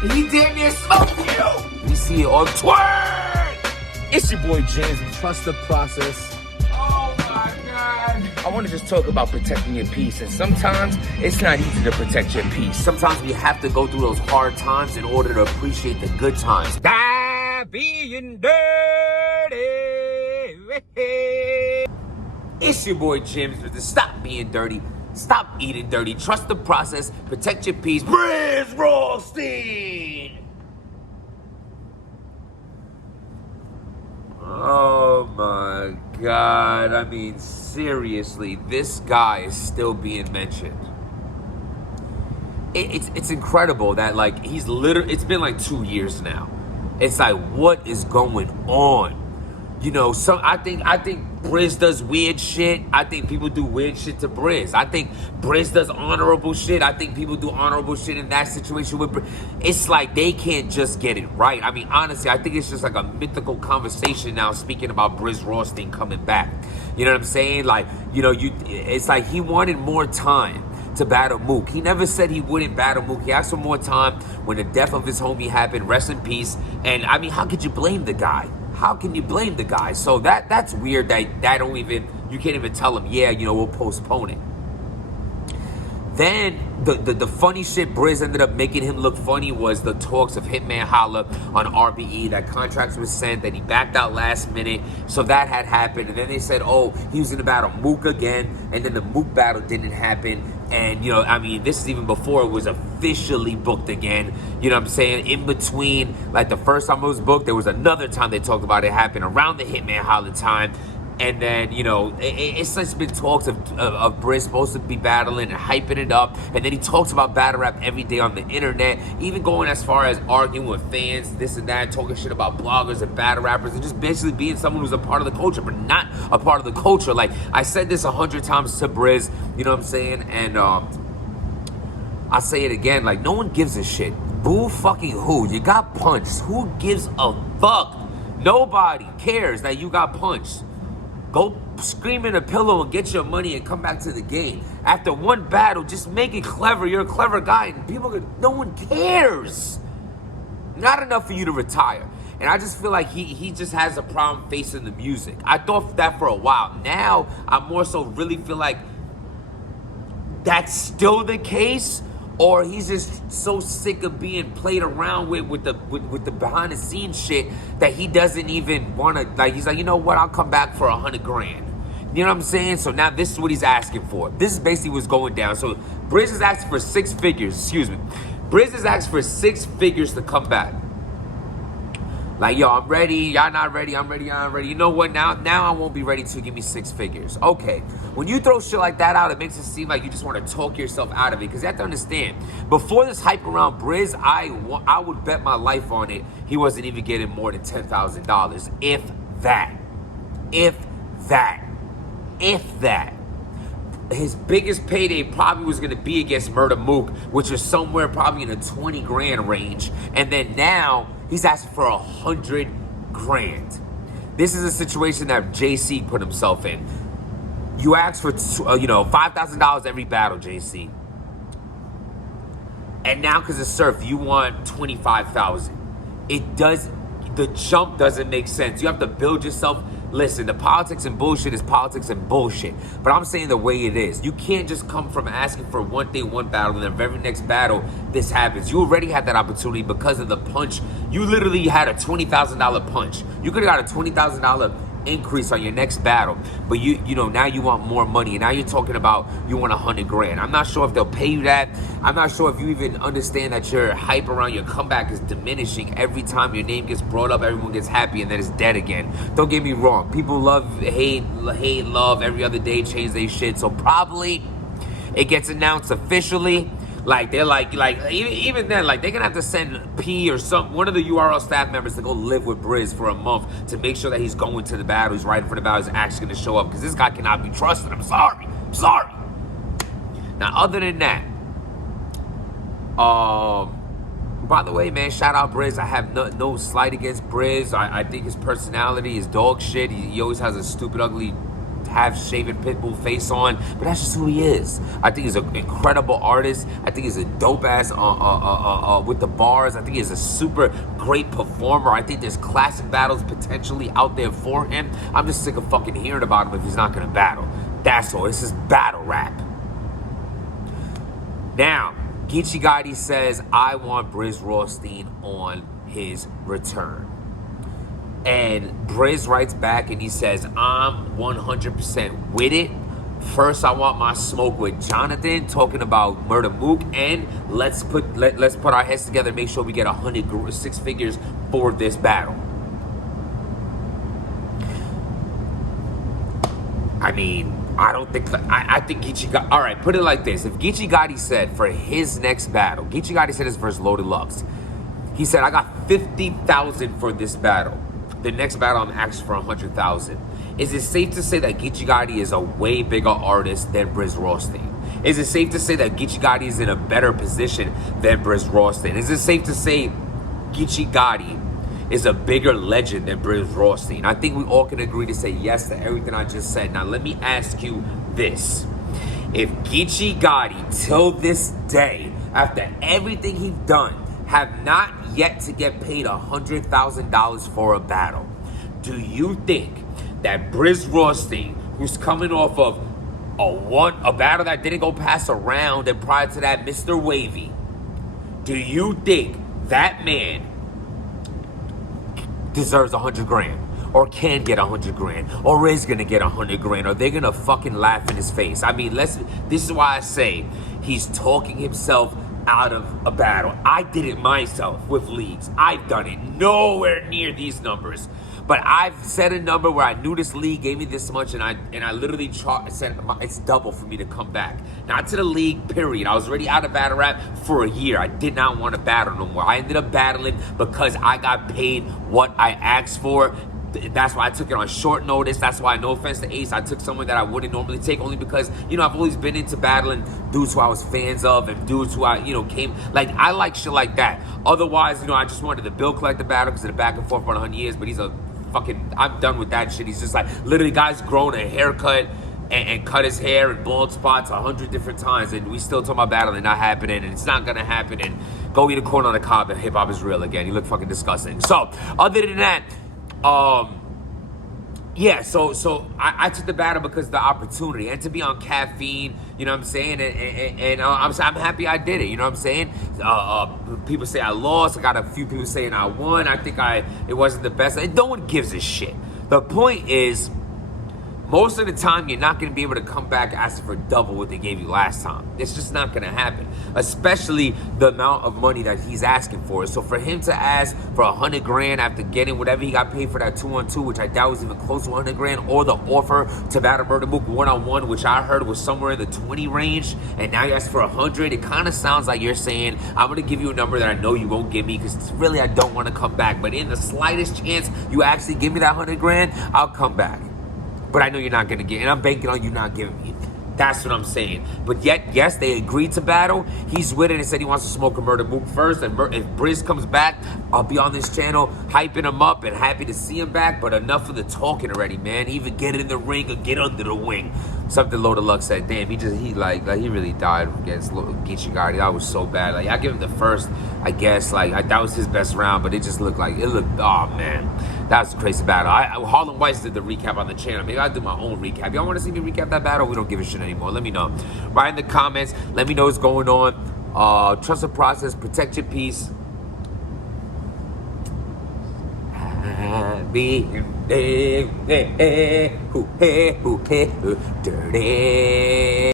He damn near smoked you. We see it on Twitter. It's your boy James. Trust the process. Oh my God. I want to just talk about protecting your peace. And sometimes it's not easy to protect your peace. Sometimes we have to go through those hard times in order to appreciate the good times. Die being dirty. It's your boy James with the Stop Being Dirty. Stop eating dirty. Trust the process. Protect your peace. Brizz rawsteen. Oh my God. I mean, seriously, this guy is still being mentioned. It's incredible that, like, he's literally, it's been like 2 years now. It's like, what is going on? You know, I think Brizz does weird shit. I think people do weird shit to Brizz. I think Brizz does honorable shit. I think people do honorable shit in that situation with Brizz. It's like they can't just get it right. I mean, honestly, I think it's just like a mythical conversation now speaking about Brizz rawsteen coming back. You know what I'm saying? Like, you know, it's like he wanted more time to battle Mook. He never said he wouldn't battle Mook. He asked for more time when the death of his homie happened. Rest in peace. And I mean, how could you blame the guy? How can you blame the guy? So that's weird that you can't even tell him, yeah, you know, we'll postpone it. Then the funny shit Brizz ended up making him look funny was the talks of Hitman Holla on RBE, that contracts was sent, that he backed out last minute. So that had happened. And then they said, oh, he was in the battle Mook again. And then the Mook battle didn't happen. And, you know, I mean, this is even before it was officially booked again. You know what I'm saying? In between, like the first time it was booked, there was another time they talked about it happened around the Hitman Holla time. And then, you know, it's just been talks of Brizz supposed to be battling and hyping it up. And then he talks about battle rap every day on the internet, even going as far as arguing with fans, this and that, talking shit about bloggers and battle rappers, and just basically being someone who's a part of the culture, but not a part of the culture. Like, I said this 100 times to Brizz, you know what I'm saying? And I'll say it again, like, no one gives a shit. Boo fucking who? You got punched. Who gives a fuck? Nobody cares that you got punched. Go scream in a pillow and get your money and come back to the game. After one battle, just make it clever. You're a clever guy, and no one cares. Not enough for you to retire. And I just feel like he just has a problem facing the music. I thought that for a while. Now, I more so really feel like that's still the case, or he's just so sick of being played around with the behind the scenes shit that he doesn't even want to, like, he's like, you know what, I'll come back for 100 grand. You know what I'm saying? So now this is what he's asking for. This is basically what's going down. So Brizz is asking for 6 figures, Brizz is asking for 6 figures to come back. Like, yo, I'm ready, y'all not ready, I'm ready, y'all not ready. You know what, now I won't be ready to give me 6 figures. Okay, when you throw shit like that out, it makes it seem like you just want to talk yourself out of it. Because you have to understand, before this hype around Brizz, I would bet my life on it, he wasn't even getting more than $10,000. If that. His biggest payday probably was going to be against Murder Mook, which is somewhere probably in the 20 grand range. And then now, he's asking for 100 grand. This is a situation that JC put himself in. You ask for, $5,000 every battle, JC. And now, because of Surf, you want 25,000. The jump doesn't make sense. You have to build yourself. Listen, the politics and bullshit is politics and bullshit. But I'm saying the way it is. You can't just come from asking for one thing, one battle, and the very next battle, this happens. You already had that opportunity because of the punch. You literally had a $20,000 punch. You could have got a $20,000 increase on your next battle, but now you want more money, and now you're talking about you want 100 grand. I'm not sure if they'll pay you that. I'm not sure if you even understand that your hype around your comeback is diminishing every time your name gets brought up. Everyone gets happy, and then it's dead again. Don't get me wrong, people love, hate, love every other day, change their shit. So probably it gets announced officially. Like, they're like even then, like, they're gonna have to send P or one of the URL staff members to go live with Brizz for a month to make sure that he's going to the battle, he's right for the battle, he's actually gonna show up, because this guy cannot be trusted. I'm sorry. Now, other than that, by the way, man, shout out Brizz. I have no slight against Brizz. I think his personality is dog shit. He always has a stupid, ugly half-shaven pitbull face on, but that's just who he is. I think he's an incredible artist. I think he's a dope-ass with the bars. I think he's a super great performer. I think there's classic battles potentially out there for him. I'm just sick of fucking hearing about him if he's not going to battle. That's all. This is battle rap. Now, Geechi Gotti says, I want Brizz Rawsteen on his return. And Brizz writes back and he says, I'm 100% with it. First, I want my smoke with Jonathan talking about Murder Mook, and let's put our heads together and make sure we get 6 figures for this battle. I mean, I don't think, I think Geechi Gotti, all right, put it like this. If Geechi Gotti said for his next battle, Geechi Gotti said his versus Loaded Lux, he said, I got 50,000 for this battle. The next battle, I'm asking for 100,000. Is it safe to say that Geechi Gotti is a way bigger artist than Brizz Rawsteen? Is it safe to say that Geechi Gotti is in a better position than Brizz Rawsteen? Is it safe to say Geechi Gotti is a bigger legend than Brizz Rawsteen? I think we all can agree to say yes to everything I just said. Now, let me ask you this. If Geechi Gotti, till this day, after everything he's done, have not yet to get paid $100,000 for a battle, do you think that Brizz Rawsteen, who's coming off of a battle that didn't go past a round, and prior to that, Mr. Wavy, do you think that man deserves 100 grand, or can get 100 grand, or is gonna get 100 grand, or they're gonna fucking laugh in his face? I mean, this is why I say he's talking himself out of a battle. I did it myself with leagues. I've done it nowhere near these numbers, but I've set a number where I knew this league gave me this much, and I literally said it's double for me to come back. Not to the league, period. I was already out of battle rap for a year. I did not want to battle no more. I ended up battling because I got paid what I asked for. That's why I took it on short notice. That's why, no offense to Ace, I took someone that I wouldn't normally take, only because, you know, I've always been into battling dudes who I was fans of, and dudes who I, you know, like, I like shit like that. Otherwise, you know, I just wanted the Bill Collector battle because of the back and forth for 100 years, but he's a fucking, I'm done with that shit. He's just like, literally, guy's grown a haircut and cut his hair and bald spots 100 different times, and we still talking about battling not happening, and it's not gonna happen, and go eat a corn on the cob, and hip-hop is real again. He looked fucking disgusting. So, other than that, yeah, so I took the battle because of the opportunity, and to be on caffeine, you know what I'm saying, and I'm happy I did it, you know what I'm saying. People say I lost. I got a few people saying I won. I think it wasn't the best. No one gives a shit. The point is, most of the time, you're not going to be able to come back asking for double what they gave you last time. It's just not going to happen, especially the amount of money that he's asking for. So for him to ask for 100 grand after getting whatever he got paid for that 2-on-2, which I doubt was even close to 100 grand, or the offer to battle Murder Mook 1-on-1, which I heard was somewhere in the 20 range, and now you ask for 100, it kind of sounds like you're saying, I'm going to give you a number that I know you won't give me because really I don't want to come back. But in the slightest chance you actually give me that 100 grand, I'll come back. But I know you're not going to get, and I'm banking on you not giving me. That's what I'm saying. But yet, yes, they agreed to battle. He's with it and said he wants to smoke a Murder Mook first. And if Brizz comes back, I'll be on this channel hyping him up and happy to see him back. But enough of the talking already, man. Even get in the ring or get under the wing. Something Loaded Lux said, damn, he really died against Geechi Gotti. That was so bad. Like, I give him the first, I guess, that was his best round, but it just looked, oh, man. That was a crazy battle. Harlem Weiss did the recap on the channel. Maybe I'll do my own recap. Y'all want to see me recap that battle? We don't give a shit anymore. Let me know. Write in the comments. Let me know what's going on. Trust the process. Protect your peace. Happy day. Dirty.